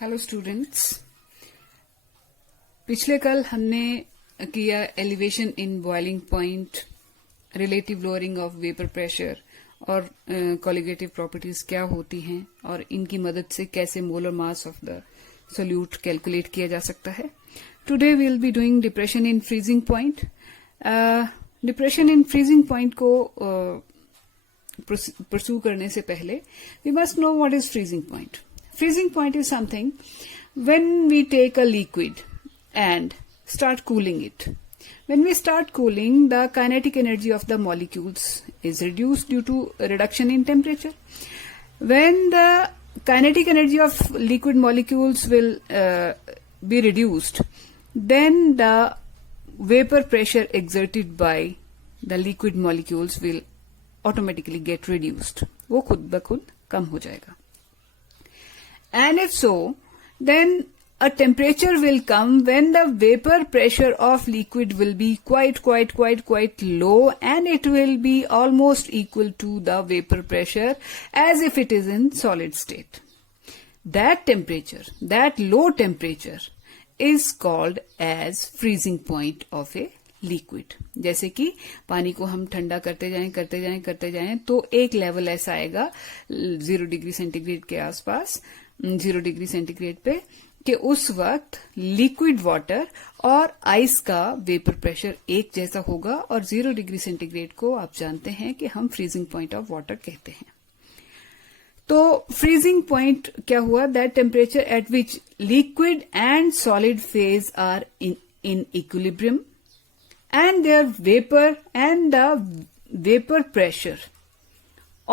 Hello students, पिछले कल हमने किया elevation in boiling point, relative lowering of vapour pressure और कॉलिगेटिव प्रॉपर्टीज क्या होती हैं और इनकी मदद से कैसे molar mass of the solute calculate किया जा सकता है। Today we will be doing depression in freezing point. Depression in freezing point को परस्यू करने से पहले we must know what is freezing point. Freezing point is something when we take a liquid and start cooling it. When we start cooling, the kinetic energy of the molecules is reduced due to a reduction in temperature. When the kinetic energy of liquid molecules will be reduced, then the vapor pressure exerted by the liquid molecules will automatically get reduced. वो खुद ब खुद कम हो जाएगा. And if so, then a temperature will come when the vapor pressure of liquid will be quite low, and it will be almost equal to the vapor pressure as if it is in solid state. That temperature, that low temperature, is called as freezing point of a liquid. जैसे कि पानी को हम ठंडा करते जाएं तो एक लेवल ऐसा आएगा 0 डिग्री सेंटीग्रेड के आसपास, 0 डिग्री सेंटीग्रेड पे, कि उस वक्त लिक्विड वाटर और आइस का वेपर प्रेशर एक जैसा होगा, और 0 डिग्री सेंटीग्रेड को आप जानते हैं कि हम फ्रीजिंग पॉइंट ऑफ वाटर कहते हैं. तो फ्रीजिंग पॉइंट क्या हुआ? That temperature at which liquid and solid phase are in equilibrium and their vapor and the vapor pressure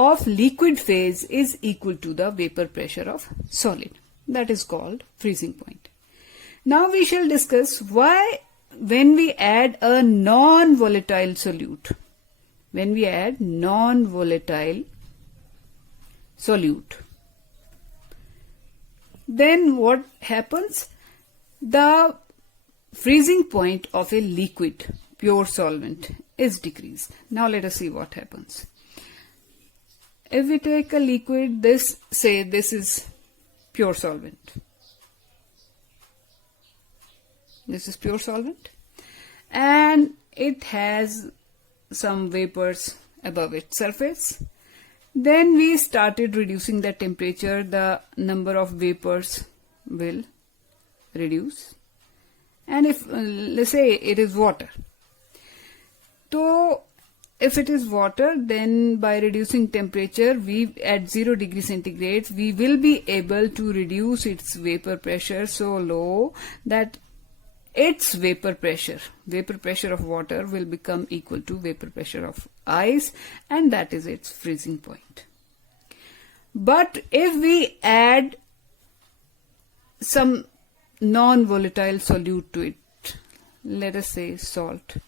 of liquid phase is equal to the vapor pressure of solid. That is called freezing point. Now we shall discuss why when we add a non-volatile solute, then what happens? The freezing point of a liquid, pure solvent, is decreased. Now let us see what happens. If we take a liquid, this is pure solvent. This is pure solvent, and it has some vapors above its surface. Then we started reducing the temperature. The number of vapors will reduce. And if, let's say, it is water. So, if it is water, then by reducing temperature, at 0 degree centigrade, we will be able to reduce its vapor pressure so low that its vapor pressure of water will become equal to vapor pressure of ice, and that is its freezing point. But if we add some non-volatile solute to it, let us say salt.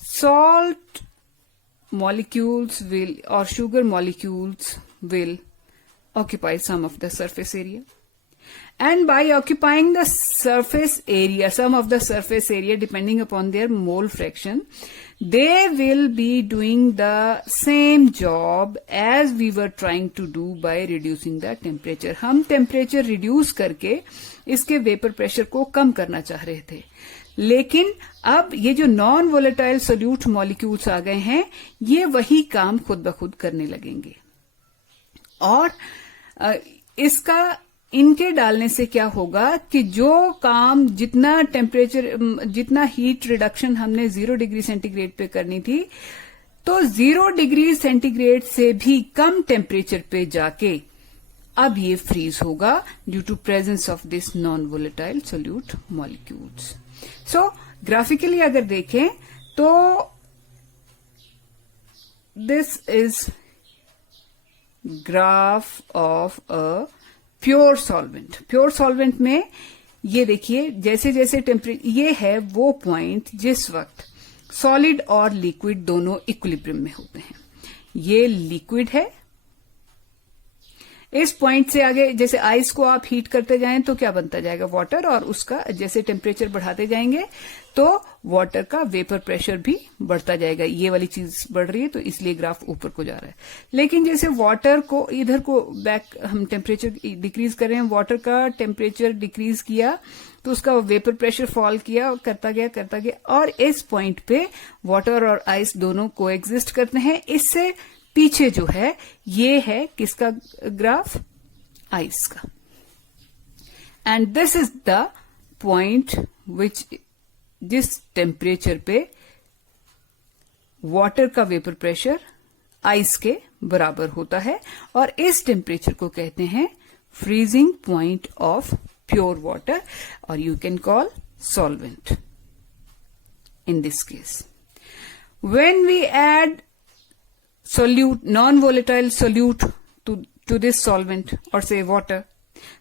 Salt molecules will, or sugar molecules will occupy some of the surface area. And by occupying the surface area, some of the surface area, depending upon their mole fraction, they will be doing the same job as we were trying to do by reducing the temperature. हम temperature reduce करके इसके vapor pressure को कम करना चाह रहे थे, लेकिन अब ये जो नॉन वोलेटाइल सोल्यूट मॉलिक्यूल्स आ गए हैं, ये वही काम खुद ब खुद करने लगेंगे. और इसका इनके डालने से क्या होगा कि जो काम, जितना टेम्परेचर, जितना हीट रिडक्शन हमने 0 डिग्री सेंटीग्रेड पे करनी थी, तो 0 डिग्री सेंटीग्रेड से भी कम टेम्परेचर पे जाके अब ये फ्रीज होगा due to presence of this non volatile solute molecules. So graphically अगर देखें तो this is graph of a pure solvent. Pure solvent में ये देखिए, जैसे जैसे टेम्परेचर, ये है वो पॉइंट जिस वक्त सॉलिड और लिक्विड दोनों इक्विलिब्रियम में होते हैं. ये लिक्विड है इस पॉइंट से आगे जैसे आइस को आप हीट करते जाएं तो क्या बनता जाएगा, वाटर, और उसका जैसे टेम्परेचर बढ़ाते जाएंगे तो वाटर का वेपर प्रेशर भी बढ़ता जाएगा। ये वाली चीज बढ़ रही है तो इसलिए ग्राफ ऊपर को जा रहा है। लेकिन जैसे वाटर को इधर को बैक हम टेम्परेचर डिक्रीज कर रहे हैं, वाटर का टेम्परेचर डिक्रीज किया तो उसका वेपर प्रेशर फॉल किया, करता गया और इस पॉइंट पे वाटर और आइस दोनों को एग्जिस्ट करते हैं। इससे पीछे जो है ये है किसका ग्राफ, आइस का। And this is the point which जिस टेम्परेचर पे वाटर का वेपर प्रेशर आइस के बराबर होता है और इस टेम्परेचर को कहते हैं freezing point of pure water, और you can call solvent in this case. When we add solute, non-volatile solute to this solvent or say water,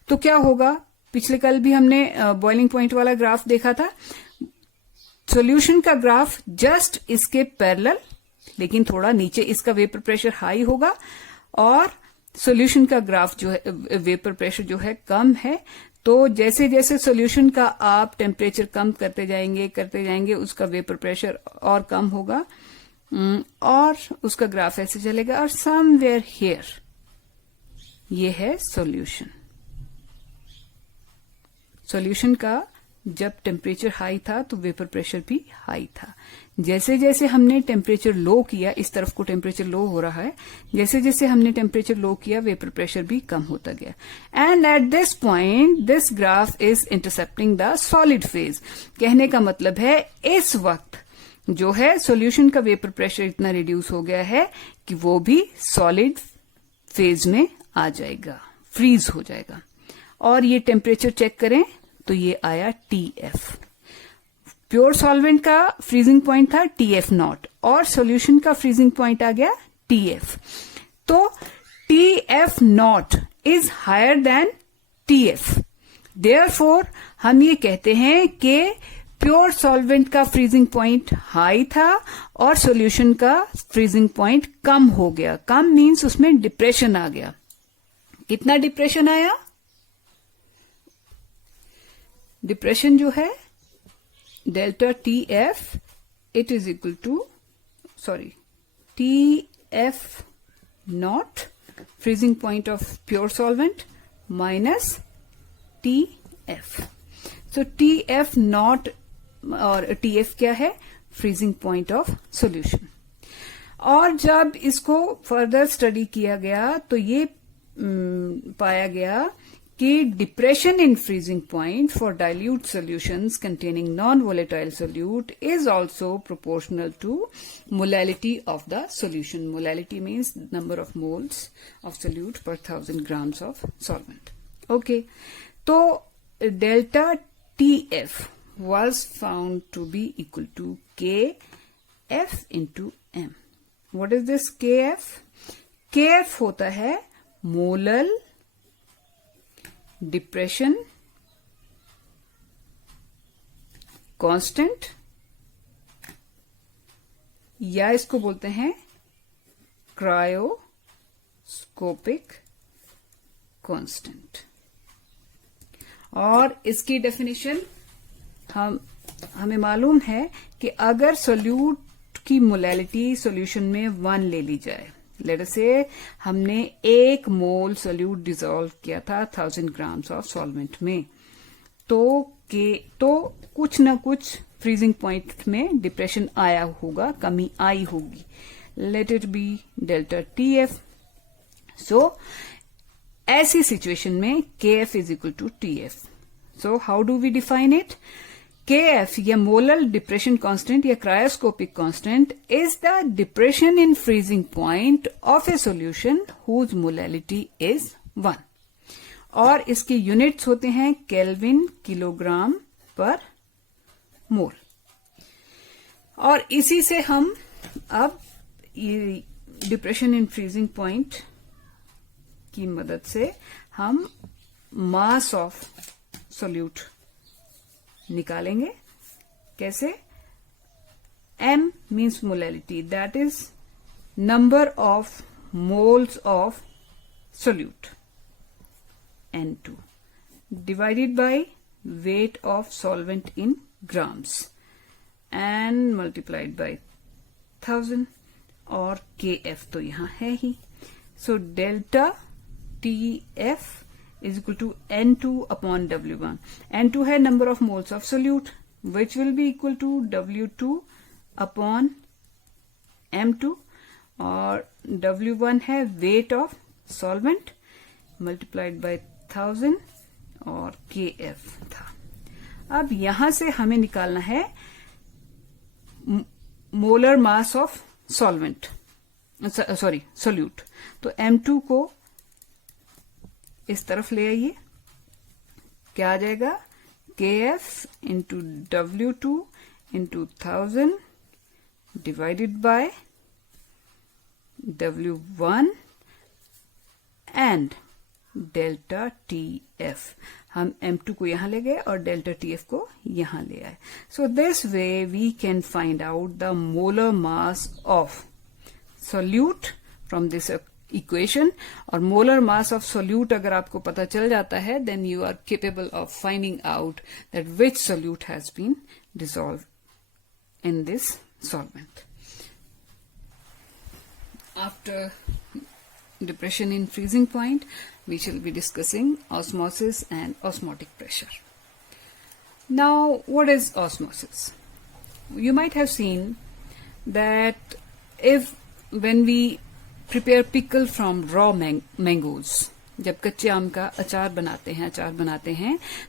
तो क्या होगा, पिछले कल भी हमने बॉइलिंग पॉइंट वाला ग्राफ देखा था। सॉल्यूशन का ग्राफ जस्ट इसके पैरेलल, लेकिन थोड़ा नीचे इसका वेपर प्रेशर हाई होगा और सॉल्यूशन का ग्राफ जो है वेपर प्रेशर जो है कम है। तो जैसे जैसे सॉल्यूशन का आप टेम्परेचर कम करते जाएंगे उसका वेपर प्रेशर और कम होगा और उसका ग्राफ ऐसे चलेगा। और समवेयर हियर ये है सॉल्यूशन। सॉल्यूशन का जब टेम्परेचर हाई था तो वेपर प्रेशर भी हाई था। जैसे जैसे हमने टेम्परेचर लो किया, इस तरफ को टेम्परेचर लो हो रहा है, जैसे जैसे हमने टेम्परेचर लो किया वेपर प्रेशर भी कम होता गया। And at this point this graph is intercepting the solid phase. कहने का मतलब है इस वक्त जो है सॉल्यूशन का वेपर प्रेशर इतना रिड्यूस हो गया है कि वो भी सॉलिड फेज में आ जाएगा, फ्रीज हो जाएगा। और ये टेम्परेचर चेक करें तो ये आया TF। प्योर सॉल्वेंट का फ्रीजिंग पॉइंट था TF0 और सॉल्यूशन का फ्रीजिंग पॉइंट आ गया TF। तो TF0 is higher than TF। Therefore हम ये कहते हैं कि प्योर सॉल्वेंट का फ्रीजिंग पॉइंट हाई था और सॉल्यूशन का फ्रीजिंग पॉइंट कम हो गया। कम मीन्स उसमें डिप्रेशन आ गया। कितना डिप्रेशन आया? डिप्रेशन जो है delta TF it is equal to TF not freezing point of pure solvent minus TF। So TF not और TF क्या है? Freezing point of solution. और जब इसको फर्दर स्टडी किया गया तो ये पाया गया कि depression in freezing point for dilute solutions containing non volatile solute is also proportional to molality of the solution. Molality means number of moles of solute पर 1000 ग्राम्स ऑफ सॉल्वेंट। ओके, तो delta TF was found to be equal to KF into M. What is this KF? KF होता है molal depression constant, या इसको बोलते हैं cryoscopic constant. और इसकी डेफिनेशन हमें मालूम है कि अगर सोल्यूट की मोलैलिटी सॉल्यूशन में 1 ले ली जाए, लेट अस से हमने 1 मोल सोल्यूट डिसॉल्व किया था 1000 ग्राम्स ऑफ सॉल्वेंट में, तो कुछ ना कुछ फ्रीजिंग पॉइंट में डिप्रेशन आया होगा, कमी आई होगी। Let it be delta TF। So ऐसी सिचुएशन में KF is equal to TF। So how do we define it? KF या मोलल डिप्रेशन कांस्टेंट या cryoscopic constant is the depression in freezing point of a solution whose molality is 1 और इसके units होते हैं kelvin kilogram पर मोल। और इसी से हम अब डिप्रेशन इन फ्रीजिंग पॉइंट की मदद से हम मास ऑफ सोल्यूट निकालेंगे। कैसे? M means molality, that is number of moles of solute। N2 divided by weight of solvent in grams and multiplied by 1000 और kf तो यहाँ है ही. So delta TF is equal to N2 upon W1. N2 है number of moles of solute which will be equal to W2 upon M2 और W1 है weight of solvent multiplied by 1000 और kf था. अब यहां से हमें निकालना है molar mass of solvent, sorry solute. तो M2 को इस तरफ ले आइए. क्या आ जाएगा? kf into W2 into 1000 divided by W1 and delta TF. हम M2 को यहां ले गए और डेल्टा TF को यहां ले आए. So this way we can find out the molar mass of solute from this equation. और मोलर मास ऑफ सोल्यूट अगर आपको पता चल जाता है then you are capable of finding out that which solute has been dissolve in this solvent. After depression in freezing point, we shall be discussing osmosis and osmotic pressure. Now, what is osmosis? You might have seen that if when we prepare pickle from raw mangoes, जब कच्चे आम का अचार बनाते हैं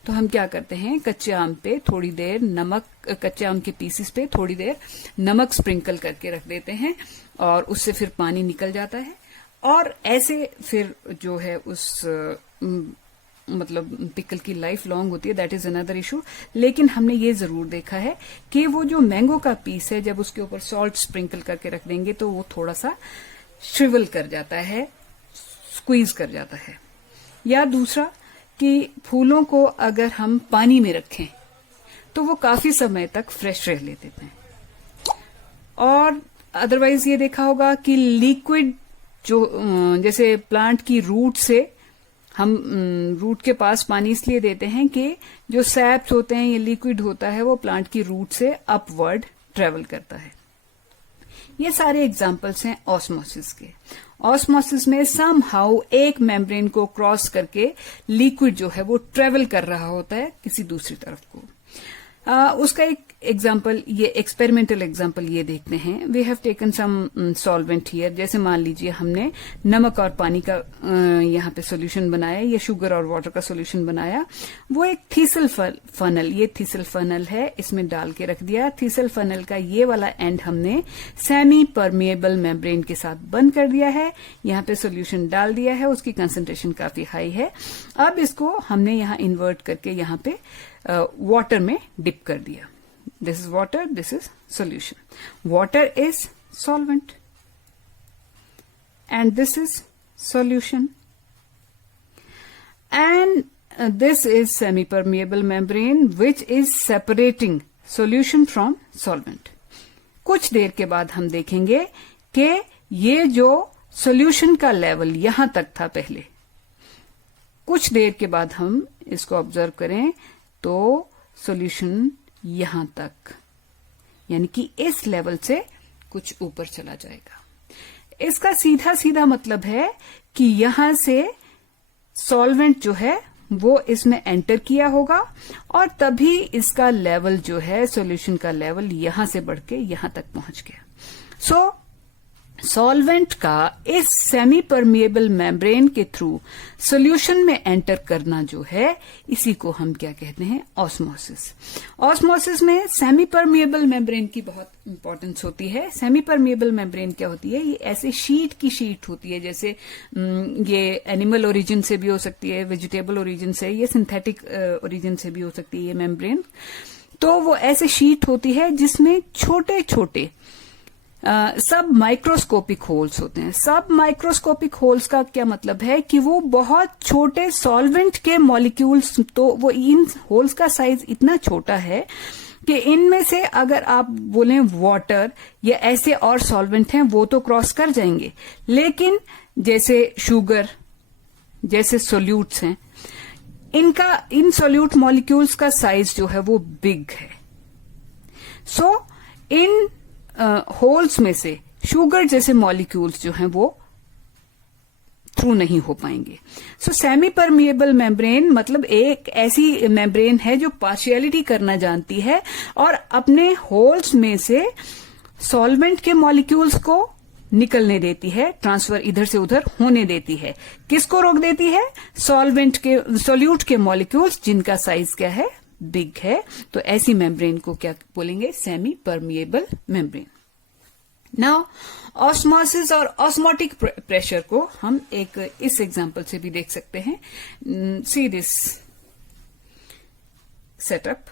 तो हम क्या करते हैं, कच्चे आम पे थोड़ी देर नमक, कच्चे आम के पीसेस पे थोड़ी देर नमक स्प्रिंकल करके रख देते हैं और उससे फिर पानी निकल जाता है और ऐसे फिर जो है उस मतलब पिकल की लाइफ लॉन्ग होती है. That is another issue. लेकिन हमने ये जरूर देखा है कि वो जो मैंगो का पीस है जब उसके ऊपर सॉल्ट स्प्रिंकल करके रख देंगे तो वो थोड़ा सा श्रिवल कर जाता है, स्क्वीज कर जाता है. या दूसरा कि फूलों को अगर हम पानी में रखें तो वो काफी समय तक फ्रेश रह लेते हैं. और अदरवाइज ये देखा होगा कि लिक्विड जो जैसे प्लांट की रूट से हम रूट के पास पानी इसलिए देते हैं कि जो सैप्स होते हैं ये लिक्विड होता है वो प्लांट की रूट से अपवर्ड ट्रेवल करता है. ये सारे एग्जांपल्स हैं ऑस्मोसिस के. ऑस्मोसिस में सम हाउ एक मेम्ब्रेन को क्रॉस करके लिक्विड जो है वो ट्रेवल कर रहा होता है किसी दूसरी तरफ को. उसका एक एग्जाम्पल, ये एक्सपेरिमेंटल एग्जाम्पल ये देखते हैं. We have taken some solvent here. जैसे मान लीजिए हमने नमक और पानी का यहाँ पे सॉल्यूशन बनाया या शुगर और वाटर का सॉल्यूशन बनाया. वो एक थीसल फनल, ये थीसल फनल है, इसमें डाल के रख दिया. थीसल फनल का ये वाला एंड हमने सेमी परमिएबल मेम्ब्रेन के साथ बंद कर दिया है. यहाँ पे सॉल्यूशन डाल दिया है, उसकी कंसंट्रेशन काफी हाई है. अब इसको हमने यहाँ इन्वर्ट करके यहाँ पे वाटर में डिप कर दिया. This is water, this is solution. Water is solvent and this is solution. And this is semi-permeable membrane which is separating solution from solvent. कुछ देर के बाद हम देखेंगे कि ये जो solution का लेवल यहां तक था पहले, कुछ देर के बाद हम इसको ऑब्जर्व करें तो सॉल्यूशन यहां तक, यानी कि इस लेवल से कुछ ऊपर चला जाएगा. इसका सीधा सीधा मतलब है कि यहां से सॉल्वेंट जो है वो इसमें एंटर किया होगा और तभी इसका लेवल जो है सॉल्यूशन का लेवल यहां से बढ़ के यहां तक पहुंच गया. सो सॉल्वेंट का इस सेमी परमिएबल मेम्ब्रेन के थ्रू सॉल्यूशन में एंटर करना जो है इसी को हम क्या कहते हैं, ऑस्मोसिस. ऑस्मोसिस में सेमी परमिएबल मेम्ब्रेन की बहुत इंपॉर्टेंस होती है. सेमी परमिएबल मेम्ब्रेन क्या होती है, ये ऐसे शीट की शीट होती है. जैसे ये एनिमल ओरिजिन से भी हो सकती है, वेजिटेबल ओरिजिन से, ये सिंथेटिक ओरिजिन से भी हो सकती है ये मेम्ब्रेन. तो वो ऐसे शीट होती है जिसमें छोटे छोटे सब माइक्रोस्कोपिक होल्स होते हैं. सब माइक्रोस्कोपिक होल्स का क्या मतलब है कि वो बहुत छोटे सॉल्वेंट के मॉलिक्यूल्स, तो वो इन होल्स का साइज इतना छोटा है कि इनमें से अगर आप बोलें वाटर या ऐसे और सॉल्वेंट हैं वो तो क्रॉस कर जाएंगे, लेकिन जैसे शुगर जैसे सोल्यूट्स हैं इन सोल्यूट मॉलिक्यूल्स का साइज जो है वो बिग है। सो इन होल्स में से शुगर जैसे मॉलिक्यूल्स जो हैं वो थ्रू नहीं हो पाएंगे। सो सेमी परमिएबल मेम्ब्रेन मतलब एक ऐसी मेम्ब्रेन है जो पार्शियलिटी करना जानती है और अपने होल्स में से सॉल्वेंट के मॉलिक्यूल्स को निकलने देती है, ट्रांसफर इधर से उधर होने देती है। किसको रोक देती है? सोल्यूट के मॉलिक्यूल्स जिनका साइज क्या है? बिग है। तो ऐसी मेम्ब्रेन को क्या बोलेंगे? Semi permeable membrane. Now osmosis और ऑस्मोटिक प्रेशर को हम एक इस एग्जांपल से भी देख सकते हैं। See this setup,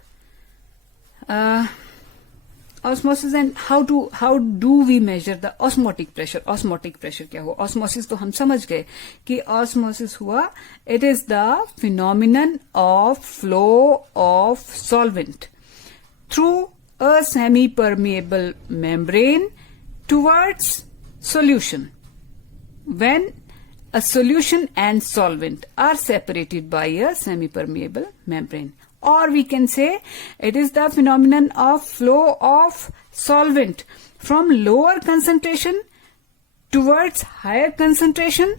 osmosis and how do we measure the osmotic pressure. Osmotic pressure क्या हुआ? ऑस्मोसिस तो हम समझ गए कि ऑस्मोसिस हुआ, it is the phenomenon of flow of solvent through a semi permeable membrane towards solution when a solution and solvent are separated by a semi-permeable membrane. Or we can say it is the phenomenon of flow of solvent from lower concentration towards higher concentration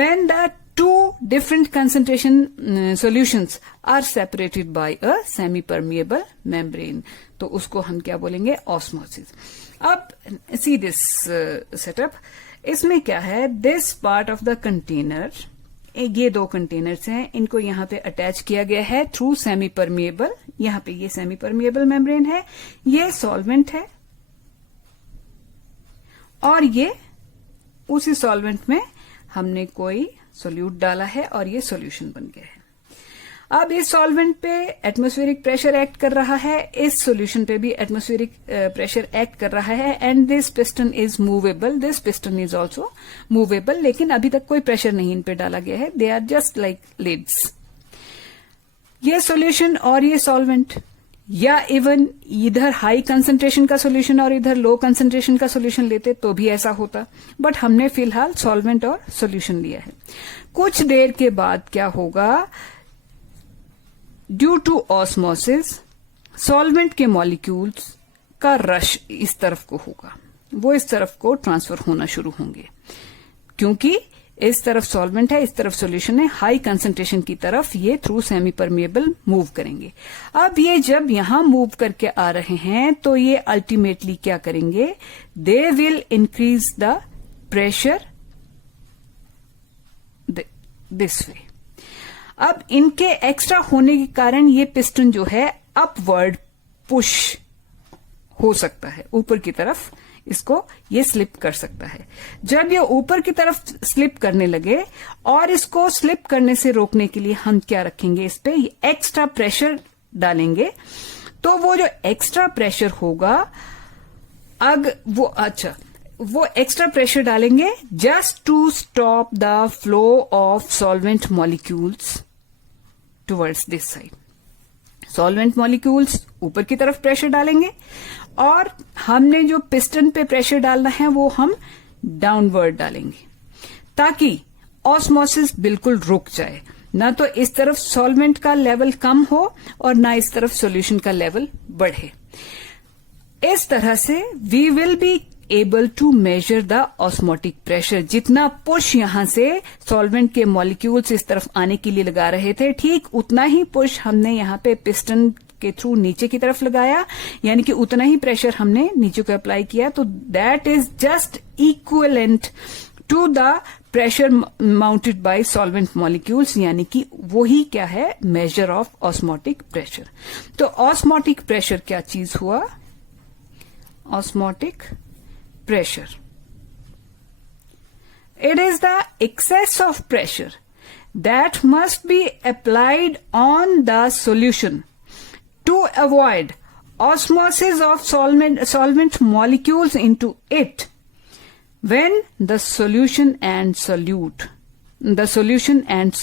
when the two different concentration solutions are separated by a semi-permeable membrane. तो उसको हम क्या बोलेंगे? Osmosis. अब सी this setup, इसमें क्या है? This part of the container, ये दो कंटेनर्स हैं, इनको यहां पे अटैच किया गया है थ्रू सेमी परमिएबल। यहां पे ये सेमी परमिएबल मेम्ब्रेन है, ये सॉल्वेंट है और ये उसी सॉल्वेंट में हमने कोई सोल्यूट डाला है और ये सॉल्यूशन बन गया है। अब इस सॉल्वेंट पे एटमॉस्फेरिक प्रेशर एक्ट कर रहा है, इस सॉल्यूशन पे भी एटमॉस्फेरिक प्रेशर एक्ट कर रहा है and this piston is movable, this piston is also movable, लेकिन अभी तक कोई प्रेशर नहीं इन पे डाला गया है, they are just like lids. ये सॉल्यूशन और ये सॉल्वेंट, या इवन इधर हाई कंसंट्रेशन का सॉल्यूशन और इधर लो कंसंट्रेशन का सॉल्यूशन लेते तो भी ऐसा होता, बट हमने फिलहाल सॉल्वेंट और सॉल्यूशन लिया है। कुछ देर के बाद क्या होगा? ड्यू टू ऑस्मोसिस सॉल्वेंट के मॉलिक्यूल्स का रश इस तरफ को होगा, वो इस तरफ को ट्रांसफर होना शुरू होंगे, क्योंकि इस तरफ सॉल्वेंट है, इस तरफ सॉल्यूशन है, हाई कंसंट्रेशन की तरफ ये थ्रू सेमी परमिएबल मूव करेंगे। अब ये जब यहां मूव करके आ रहे हैं तो ये अल्टीमेटली क्या करेंगे? They will increase the pressure this way. अब इनके एक्स्ट्रा होने के कारण ये पिस्टन जो है अपवर्ड पुश हो सकता है, ऊपर की तरफ इसको ये स्लिप कर सकता है। जब ये ऊपर की तरफ स्लिप करने लगे और इसको स्लिप करने से रोकने के लिए हम क्या रखेंगे? इस पे एक्स्ट्रा प्रेशर डालेंगे। तो वो जो एक्स्ट्रा प्रेशर होगा, वो एक्स्ट्रा प्रेशर डालेंगे just to stop the flow of solvent molecules towards this side. Solvent molecules ऊपर की तरफ प्रेशर डालेंगे और हमने जो पिस्टन पे प्रेशर डालना है वो हम डाउनवर्ड डालेंगे, ताकि ऑस्मोसिस बिल्कुल रुक जाए। ना तो इस तरफ सॉल्वेंट का लेवल कम हो और ना इस तरफ सॉल्यूशन का लेवल बढ़े। इस तरह से we will be able to measure the osmotic pressure. जितना पुश यहां से सॉल्वेंट के मॉलिक्यूल्स इस तरफ आने के लिए लगा रहे थे, ठीक उतना ही पुश हमने यहां पे पिस्टन के थ्रू नीचे की तरफ लगाया, यानी कि उतना ही प्रेशर हमने नीचे को अप्लाई किया। तो that is just equivalent to the pressure mounted by solvent molecules, यानी कि वही क्या है? Measure of osmotic pressure. तो ऑस्मोटिक प्रेशर क्या चीज हुआ? Osmotic pressure. It is the excess of pressure that must be applied on the solution to avoid osmosis of solvent molecules into it when the solution and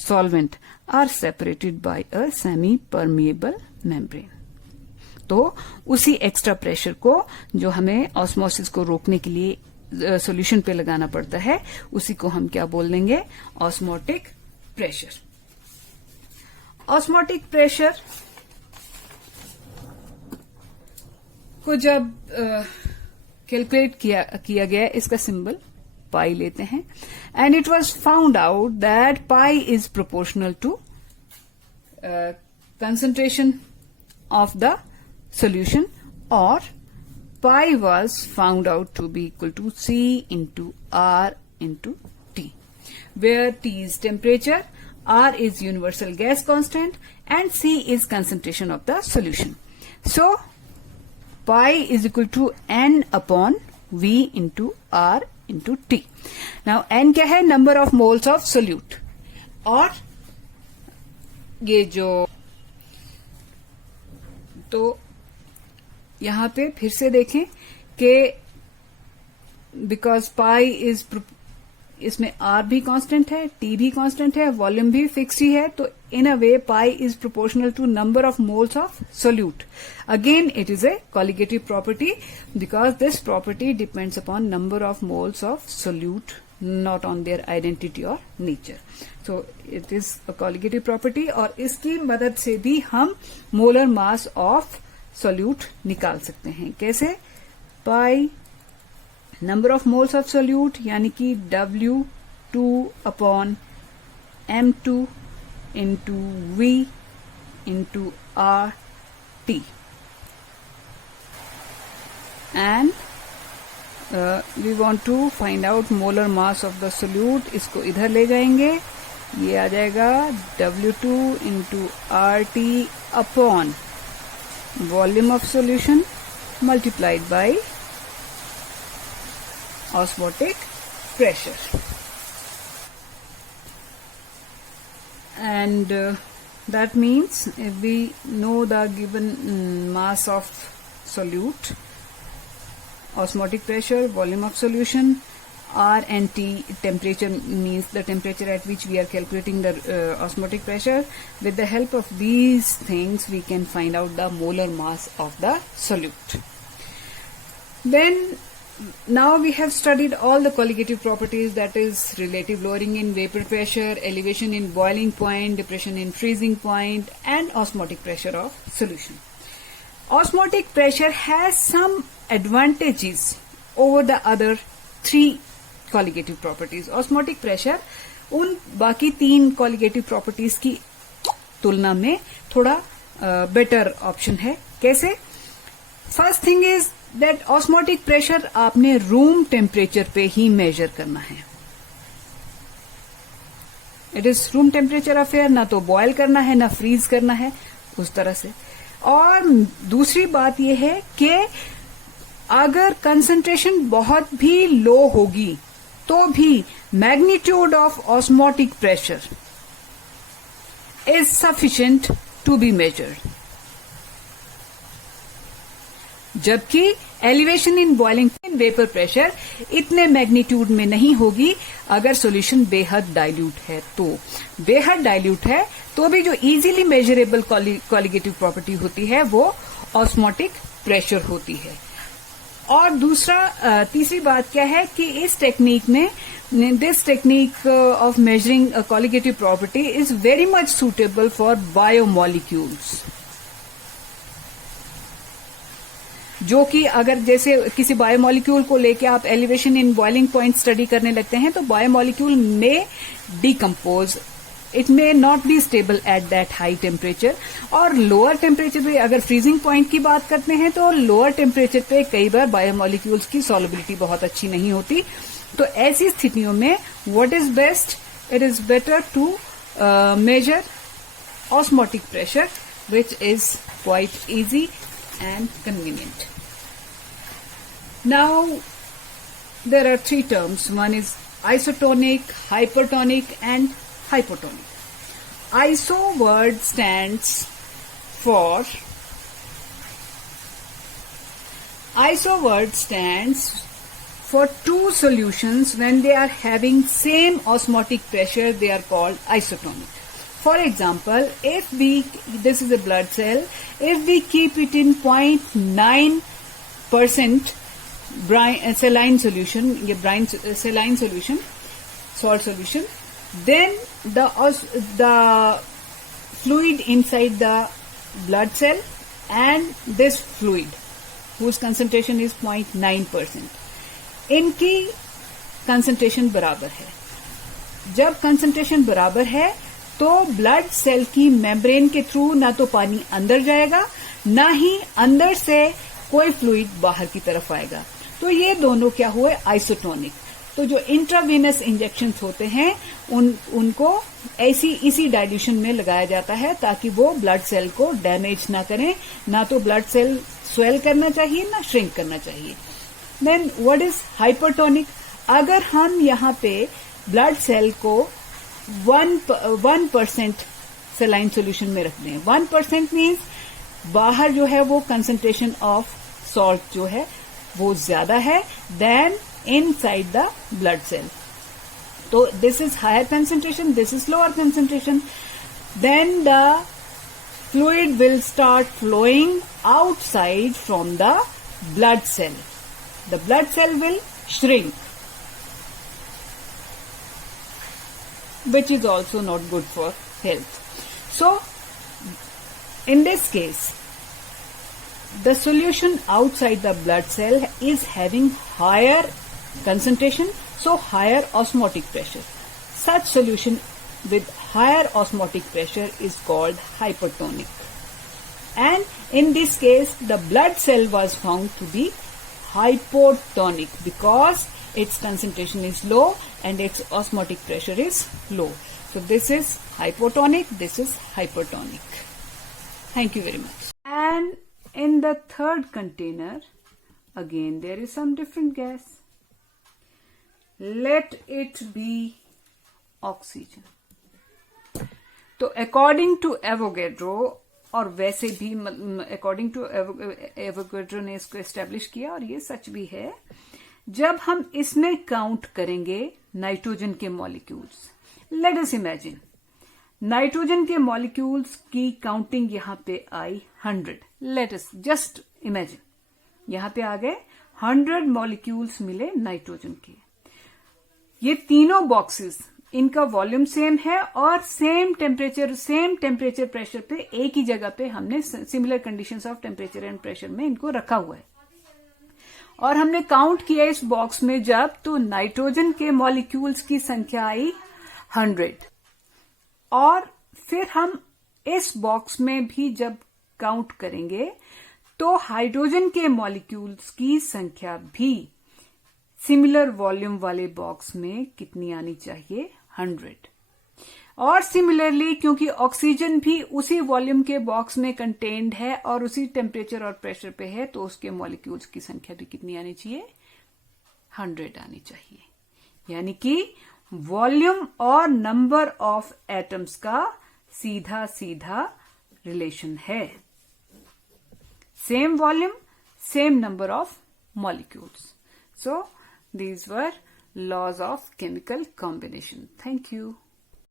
solvent are separated by a semi-permeable membrane. तो उसी extra pressure को जो हमें osmosis को रोकने के लिए solution पे लगाना पड़ता है, उसी को हम क्या बोल देंगे? Osmotic pressure. ऑस्मोटिक प्रेशर को जब कैलकुलेट किया गया, इसका सिंबल पाई लेते हैं, and it was found out that pi is proportional to concentration of the solution, or pi was found out to be equal to C into R into T, where T is temperature, R is universal gas constant, and C is concentration of the solution. So pi is equal to N upon V into R into T. Now N क्या है? Number of moles of solute. और ये जो तो यहां पे फिर से देखें कि बिकॉज पाई इज, इसमें आर भी कांस्टेंट है, टी भी कांस्टेंट है, वॉल्यूम भी फिक्स ही है, तो in a way pi is proportional to number of moles of solute. Again it is a colligative property because this property depends upon number of moles of solute, not on their identity or nature. So it is a colligative property, और इसकी मदद से भी हम molar mass of solute निकाल सकते हैं. कैसे? Pi number of moles of solute यानी कि W2 upon M2 into V into RT, and we want to find out molar mass of the solute. इसको इधर ले जाएंगे, ये आ जाएगा W2 into RT upon volume of solution multiplied by osmotic pressure. And that means if we know the given mass of solute, osmotic pressure, volume of solution, R and T, temperature means the temperature at which we are calculating the osmotic pressure. With the help of these things, we can find out the molar mass of the solute. Then, now we have studied all the colligative properties, that is relative lowering in vapor pressure, elevation in boiling point, depression in freezing point, and osmotic pressure of solution. Osmotic pressure has some advantages over the other three colligative properties. Osmotic pressure उन बाकी तीन colligative properties की तुलना में थोड़ा better option है. कैसे? First thing is that osmotic pressure आपने रूम टेम्परेचर पे ही मेजर करना है. It is room temperature affair, ना तो बॉयल करना है ना फ्रीज करना है उस तरह से. और दूसरी बात यह है कि अगर कंसंट्रेशन बहुत भी लो होगी तो भी magnitude of osmotic pressure is sufficient to be measured, जबकि elevation in boiling vapour pressure इतने मैग्नीट्यूड में नहीं होगी अगर सॉल्यूशन बेहद डाइल्यूट है. तो बेहद डाइल्यूट है तो भी जो इजीली मेजरेबल कॉलिगेटिव प्रॉपर्टी होती है वो ऑस्मोटिक प्रेशर होती है. और तीसरी बात क्या है कि इस टेक्निक में, this technique of measuring colligative property is very much suitable for biomolecules, जो कि अगर जैसे किसी बायोमोलिक्यूल को लेके आप elevation in boiling point study करने लगते हैं तो बायोमोलिक्यूल में decompose, it may not be stable at that high temperature. और लोअर टेम्परेचर पे अगर फ्रीजिंग पॉइंट की बात करते हैं तो लोअर टेम्परेचर पे कई बार बायोमोलिक्यूल्स की सॉल्युबिलिटी बहुत अच्छी नहीं होती. तो ऐसी स्थितियों में what is best? It is better to measure osmotic pressure, which is quite easy and convenient. Now there are three terms. One is isotonic, hypertonic and hypotonic. Iso word stands for two solutions when they are having same osmotic pressure, they are called isotonic. For example, this is a blood cell, if we keep it in 0.9% saline solution, salt solution, then the fluid inside the blood cell and this fluid whose concentration is 0.9%. इनकी concentration बराबर है. जब concentration बराबर है तो blood cell की membrane के through ना तो पानी अंदर जाएगा, ना ही अंदर से कोई फ्लूइड बाहर की तरफ आएगा. तो ये दोनों क्या हुए, आइसोटोनिक. तो जो इंट्रावेनस इंजेक्शंस होते हैं उनको इसी डाइल्यूशन में लगाया जाता है ताकि वो ब्लड सेल को डैमेज ना करें. ना तो ब्लड सेल स्वेल करना चाहिए, ना श्रिंक करना चाहिए. Then what is hypertonic? अगर हम यहाँ पे ब्लड सेल को 1% सेलाइन सोल्यूशन में रख दें, 1% मीन्स बाहर जो है वो कंसंट्रेशन ऑफ सॉल्ट जो है वो ज्यादा है then inside the blood cell. तो this is higher concentration, this is lower concentration. Then the fluid will start flowing outside from the blood cell. The blood cell will shrink, which is also not good for health. So, in this case, the solution outside the blood cell is having higher concentration, so higher osmotic pressure. Such solution with higher osmotic pressure is called hypertonic. And in this case, the blood cell was found to be hypotonic because its concentration is low and its osmotic pressure is low. So this is hypotonic, this is hypertonic. Thank you very much. And in the third container, again there is some different gas. Let it be oxygen. तो according to Avogadro, और वैसे भी according to Avogadro ने इसको establish किया और ये सच भी है, जब हम इसमें काउंट करेंगे नाइट्रोजन के molecules, let us imagine nitrogen के मॉलिक्यूल्स की काउंटिंग यहां पे आई 100. लेट अस जस्ट इमेजिन यहां पे आ गए 100 मॉलिक्यूल्स मिले नाइट्रोजन के. ये तीनों बॉक्सेस, इनका वॉल्यूम सेम है और सेम टेम्परेचर प्रेशर पे एक ही जगह पे हमने similar conditions of temperature and pressure में इनको रखा हुआ है. और हमने काउंट किया इस बॉक्स में जब, तो नाइट्रोजन के मॉलिक्यूल्स की संख्या आई 100. और फिर हम इस बॉक्स में भी जब काउंट करेंगे तो हाइड्रोजन के मॉलिक्यूल्स की संख्या भी सिमिलर वॉल्यूम वाले बॉक्स में कितनी आनी चाहिए, 100. और सिमिलरली क्योंकि ऑक्सीजन भी उसी वॉल्यूम के बॉक्स में कंटेन्ड है और उसी टेम्परेचर और प्रेशर पे है, तो उसके मॉलिक्यूल्स की संख्या भी कितनी आनी चाहिए, 100 आनी चाहिए. यानी कि वॉल्यूम और नंबर ऑफ एटम्स का सीधा सीधा रिलेशन है. Same volume, same number of molecules. So these were laws of chemical combination. Thank you.